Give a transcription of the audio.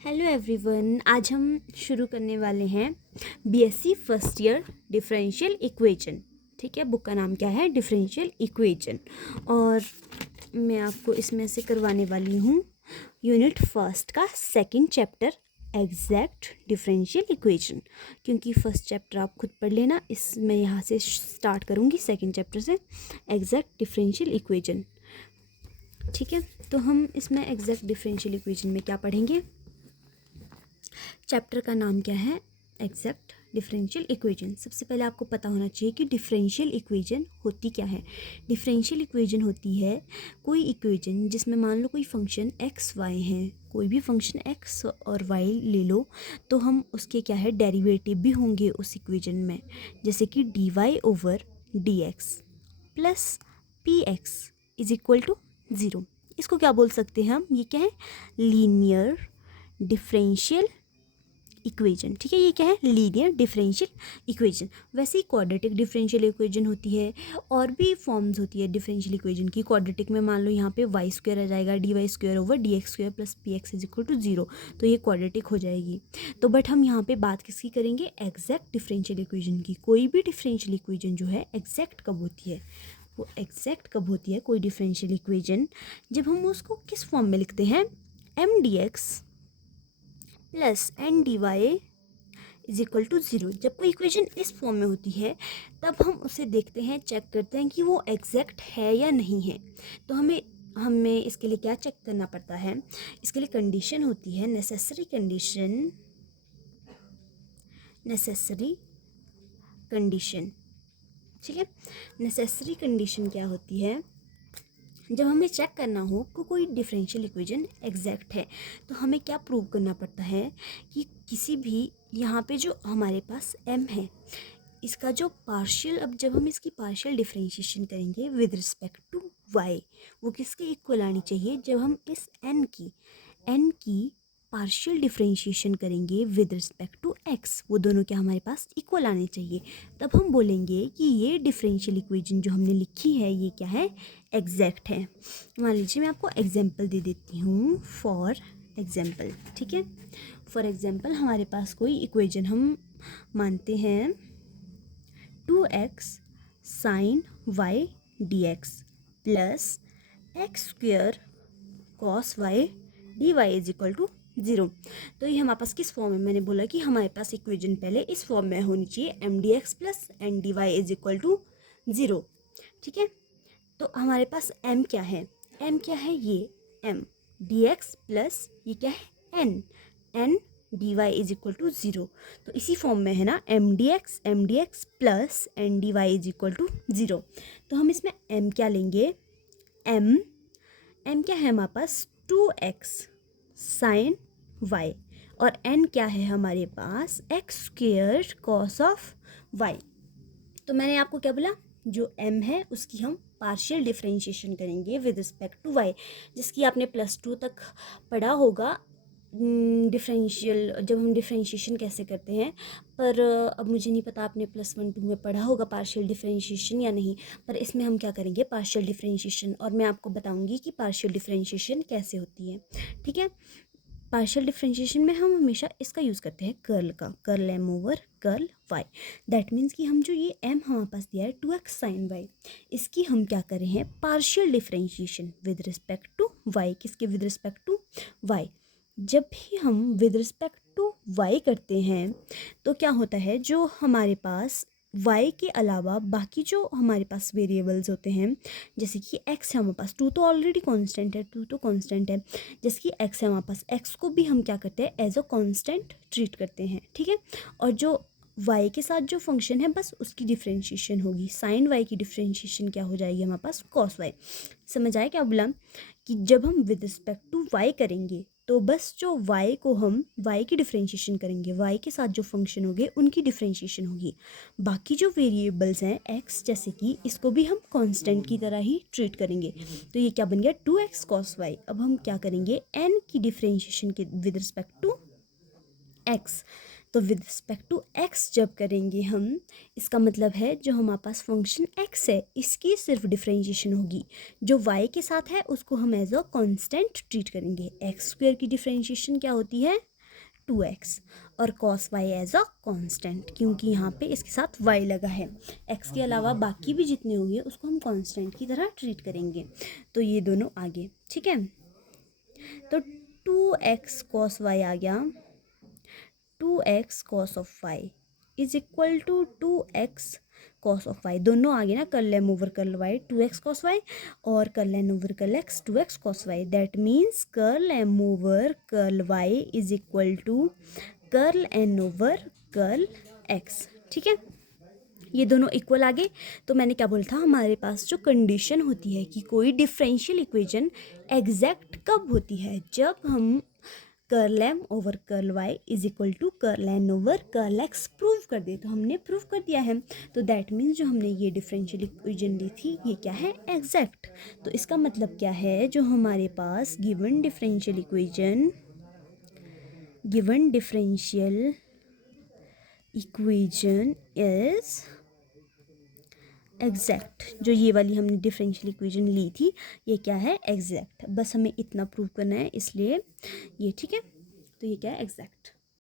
Hello everyone, आज हम शुरू करने वाले हैं BSc first year differential equation. ठीक है, बुक का नाम क्या है? Differential equation. और मैं आपको इसमें से करवाने वाली हूँ यूनिट फर्स्ट का second chapter exact differential equation. क्योंकि फर्स्ट चैप्टर आप खुद पढ़ लेना, मैं यहाँ से स्टार्ट करूँगी सेकंड चैप्टर से, एग्जैक्ट डिफरेंशियल इक्वेशन। ठीक है, तो हम इसमें एग्जैक्ट डिफरेंशियल इक्वेशन में क्या पढ़ेंगे? चैप्टर का नाम क्या है? Exact differential equation. सबसे पहले आपको पता होना चाहिए कि डिफरेंशियल इक्वेशन होती क्या है। डिफरेंशियल इक्वेशन होती है कोई इक्वेशन जिसमें मान लो कोई फंक्शन एक्स वाई है, कोई भी फंक्शन एक्स और वाई ले लो, तो हम उसके क्या है डेरिवेटिव भी होंगे उस इक्वेशन में, जैसे कि D Y over D X plus P X is equal to zero. इसको क्या बोल सकते हैं हम? ये क्या है? Linear differential equation. ठीक है, ये क्या है? Linear differential equation. वैसे ही क्वाड्रेटिक डिफरेंशियल इक्वेशन होती है, और भी फॉर्म्स होती है डिफरेंशियल इक्वेशन की। क्वाड्रेटिक में मान लो यहाँ पे वाई स्क्वायर आ जाएगा, D Y square over D X square plus P X is equal to zero, तो ये क्वाड्रेटिक हो जाएगी। तो बट हम यहाँ पे बात किसकी करेंगे? एग्जैक्ट डिफरेंशियल इक्वेशन की। कोई भी डिफरेंशियल इक्वेशन जो है एग्जैक्ट कब होती है? वो एग्जैक्ट कब होती है कोई डिफरेंशियल इक्वेशन? जब हम उसको किस फॉर्म में लिखते हैं? M D X plus N D Y is equal to zero. जब कोई इक्वेशन इस फॉर्म में होती है तब हम उसे देखते हैं, चेक करते हैं कि वो एग्जैक्ट है या नहीं है। तो हमें इसके लिए क्या चेक करना पड़ता है? इसके लिए कंडीशन होती है नेसेसरी कंडीशन। ठीक है, नेसेसरी कंडीशन क्या होती है? जब हमें चेक करना हो कि कोई डिफरेंशियल इक्वेशन एग्जैक्ट है, तो हमें क्या प्रूव करना पड़ता है कि किसी भी यहाँ पे जो हमारे पास m है, इसका जो पार्शियल, अब जब हम इसकी पार्शियल डिफरेंशिएशन करेंगे विद रिस्पेक्ट टू y, वो किसके इक्वल आनी चाहिए? जब हम इस n की पार्शियल डिफरेंशिएशन करेंगे विद रिस्पेक्ट टू x, वो दोनों क्या हमारे पास इक्वल आने चाहिए। तब हम बोलेंगे कि ये डिफरेंशियल इक्वेशन जो हमने लिखी है ये क्या है? एग्जैक्ट है। मान लीजिए मैं आपको एग्जांपल दे देती हूँ। फॉर एग्जांपल, ठीक है, फॉर एग्जांपल हमारे पास कोई इक्वेशन हम मानते हैं 2x sine Y D X plus X square cos Y D Y is equal to zero. तो ये हमारे पास किस फॉर्म में? मैंने बोला कि हमारे पास इक्वेशन पहले इस फॉर्म में होनी चाहिए, M D X plus N D Y is equal to zero. ठीक है, तो हमारे पास m क्या है? m क्या है? ये m डी एक्स प्लस ये क्या है? n D Y is equal to zero. तो इसी फॉर्म में है ना, M D X plus N D Y is equal to zero. तो हम इसमें m क्या लेंगे? m क्या है हमारे पास? 2x साइन y, और n क्या है हमारे पास? X square cos of y। तो मैंने आपको क्या बोला? जो m है उसकी हम पार्शियल डिफरेंशिएशन करेंगे विद रिस्पेक्ट टू y, जिसकी आपने +2 तक पढ़ा होगा डिफरेंशियल, जब हम डिफरेंशिएशन कैसे करते हैं। पर अब मुझे नहीं पता आपने +1 2 में पढ़ा होगा पार्शियल डिफरेंशिएशन या नहीं। पर इसमें हम क्या करेंगे? पार्शियल डिफरेंशिएशन, और मैं आपको बताऊंगी कि पार्शियल डिफरेंशिएशन कैसे होती है। ठीक है, पार्शियल डिफरेंशिएशन में हम हमेशा इसका यूज़ करते हैं कर्ल का, curl m over curl y। That means कि हम जो ये m हमारे पास दिया है 2x साइन y, इसकी हम क्या कर रहे हैं? Partial differentiation with respect to y। किसके विद रिस्पेक्ट टू? y। जब भी हम विद रिस्पेक्ट टू y करते हैं तो क्या होता है, जो हमारे पास y के अलावा बाकी जो हमारे पास वेरिएबल्स होते हैं, जैसे कि x है हमारे पास, 2 तो ऑलरेडी कांस्टेंट है, 2 तो कांस्टेंट है, जैसे कि x है हमारे पास, x को भी हम क्या करते हैं? एज अ कांस्टेंट ट्रीट करते हैं। ठीक है, और जो y के साथ जो फंक्शन है बस उसकी डिफरेंशिएशन होगी। साइन y की डिफरेंशिएशन क्या हो जाएगी हमारे पास? Cos y। समझ आया क्या बोला? कि जब हम विद रिस्पेक्ट टू y करेंगे तो बस जो y को हम y की डिफरेंशिएशन करेंगे, y के साथ जो फंक्शन होंगे उनकी डिफरेंशिएशन होगी। बाकी जो वेरिएबल्स हैं x, जैसे कि इसको भी हम कांस्टेंट की तरह ही ट्रीट करेंगे। तो ये क्या बन गया? 2x cos y। अब हम क्या करेंगे? n की डिफरेंशिएशन के विद रिस्पेक्ट टू x, तो विद रिस्पेक्ट टू एक्स जब करेंगे हम, इसका मतलब है जो हमारे पास फंक्शन एक्स है इसकी सिर्फ डिफरेंशिएशन होगी, जो वाई के साथ है उसको हम एज अ कांस्टेंट ट्रीट करेंगे। एक्स स्क्वायर की डिफरेंशिएशन क्या होती है 2x, और cos y as a constant, क्योंकि यहाँ पे इसके साथ y लगा है। x के अलावा बाकी भी जितने होंगे उसको हम कांस्टेंट की तरह ट्रीट करेंगे। तो ये दोनों आगे, ठीक है। तो 2x cos y आ गया, 2x cos of y is equal to 2x cos of y, दोनों आगे ना, कर लेम ओवर कर y 2x cos y और कर लेम ओवर कर x 2x cos y, that means curl m over curl y is equal to curl n over curl x, ठीक है। ये दोनों इक्वल आ गए। तो मैंने क्या बोला था, हमारे पास जो कंडीशन होती है कि कोई डिफरेंशियल इक्वेशन एग्जैक्ट कब होती है, जब हम curl M over curl Y is equal to curl N over curl X prove कर दे। तो हमने प्रूव कर दिया है, तो दैट मीन्स जो हमने ये डिफरेंशियल इक्वेशन ली थी ये क्या है, एग्जैक्ट। तो इसका मतलब क्या है, जो हमारे पास given differential equation is exact, जो ये वाली हमने डिफरेंशियल इक्वेशन ली थी ये क्या है, एग्जैक्ट। बस हमें इतना प्रूव करना है, इसलिए ये ठीक है। तो ये क्या है, एग्जैक्ट।